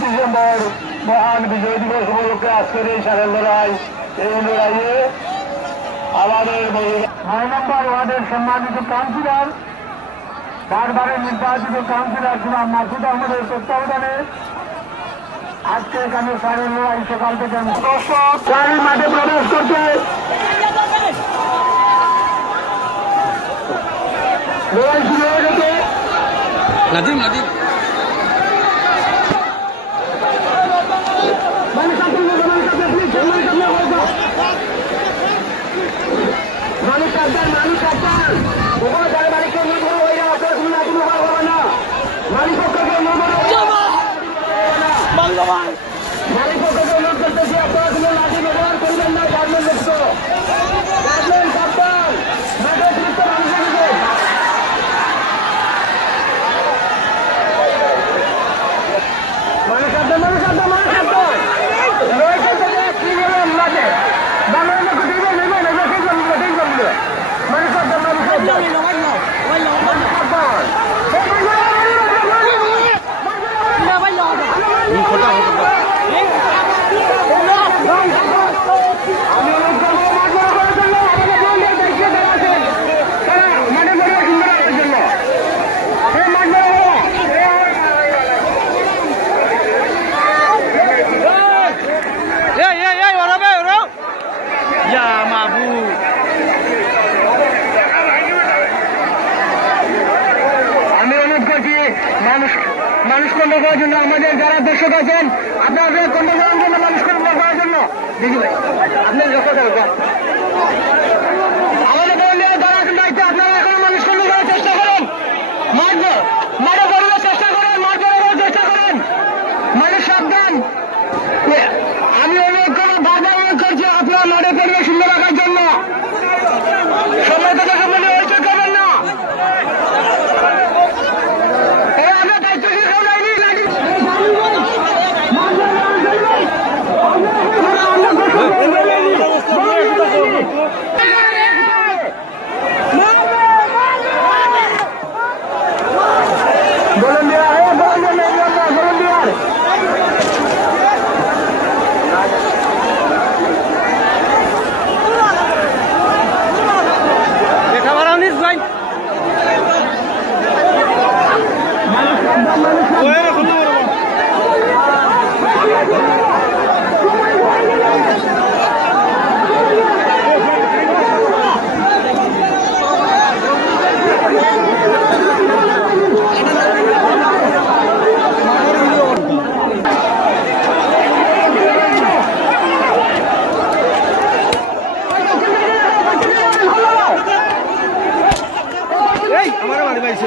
December মহান বিজয় দিবস উপলক্ষে আজকের এই সারের লড়াই, এই লড়াইয়ে আমাদের 9 নম্বর ওয়ার্ডের সম্মানিত কাউন্সিলর, বারবারের নির্বাচিত কাউন্সিলর জনাব মাসুদ আহমেদের তত্ত্বাবধানে আজকে এখানে সারের লড়াই সকাল থেকে দর্শক মাঠে প্রবেশ করতে লড়াই শুরু হয়ে গেছে। নাদিম নাদিম মালিককে অনুরোধ করতেছি আপনারা কোনো লাঠি ব্যবহার করবেন না। গার্মেন্ট মুক্ত গার্মেন্ট সাবধান মাঠে অতিরিক্ত মানুষের দিকে মানুষ সাবধান মানুষ সাবধান মানুষ সাবধান রয়েছে মাঠে বাংলাদেশ দিবে নেবে নেবে ঠিক জমবে ঠিক জমবে মানুষ সাবধান মানুষ সাবধান মানুষ সাবধান মানুষ কন্ট্রোল করার জন্য আমাদের যারা দর্শক আছেন আপনাদের কন্ট্রোল করার জন্য মানুষ কন্ট্রোল করার জন্য দেখি ভাই আপনার লক্ষ্য করবেন আমাদের যারা আছেন দায়িত্বে আপনারা এখন মানুষ কন্ট্রোল করার চেষ্টা করেন। মাঠে করার চেষ্টা করেন, মাঠ করার চেষ্টা করেন, মানুষ সাবধান। আমি বারবার অনুরোধ করছি আপনার মাঠে পরিবেশ সুন্দর রাখার জন্য সময় থেকে সামনে হয়েছে করবেন না। আমার বাড়ি বাইছে